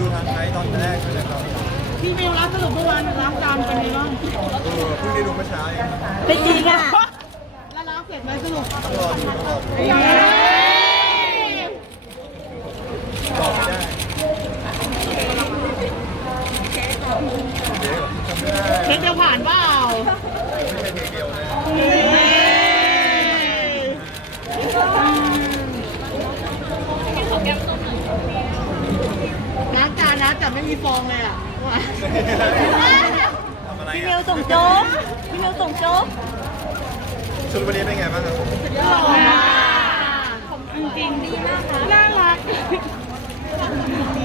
ดูทางไทยตอนแรกเลยครับ พี่เมลรักสรุปเมื่อวานรักตามเป็นยังไงบ้างเพิ่งได้ดูเมื่อเช้าเป็นจริงอ่ะแล้วร้อเสร็จไหมสรุปรอดูรอดูเค้กจะผ่านเปล่าไม่ใช่เพลงเดียวนะแต่ไม่มีฟองเลยอ่ะพี่เมียวส่งโจ๊กพี่เมียวส่งโจ๊กชุดวันนี้เป็นไงบ้างครับผมจริงดีมากค่ะ น่ารักทำ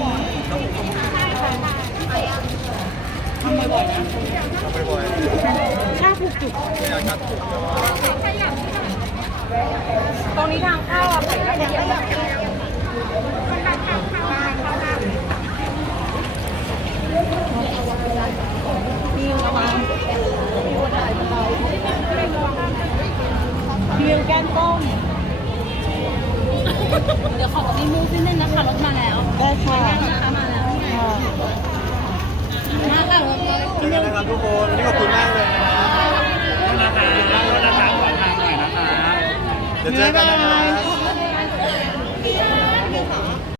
บ่อยๆทำบ่อยๆชาผูกจุกตรงนี้ทางเข้าอ่ะใส่ยังไม่ยัง้มก้มเดี๋ยวขอตีมูฟนิดนึงนะคะรถมาแล้วได้ค่ะรถมาแล้วค่ะมาค่ะรถทีนี้นะครับทุกคนนี่ขอบคุณมากเลยนะคะรถนะคะรถนะคะขอางหน่อยนะคะเดี๋ยวเจอกันนะคะ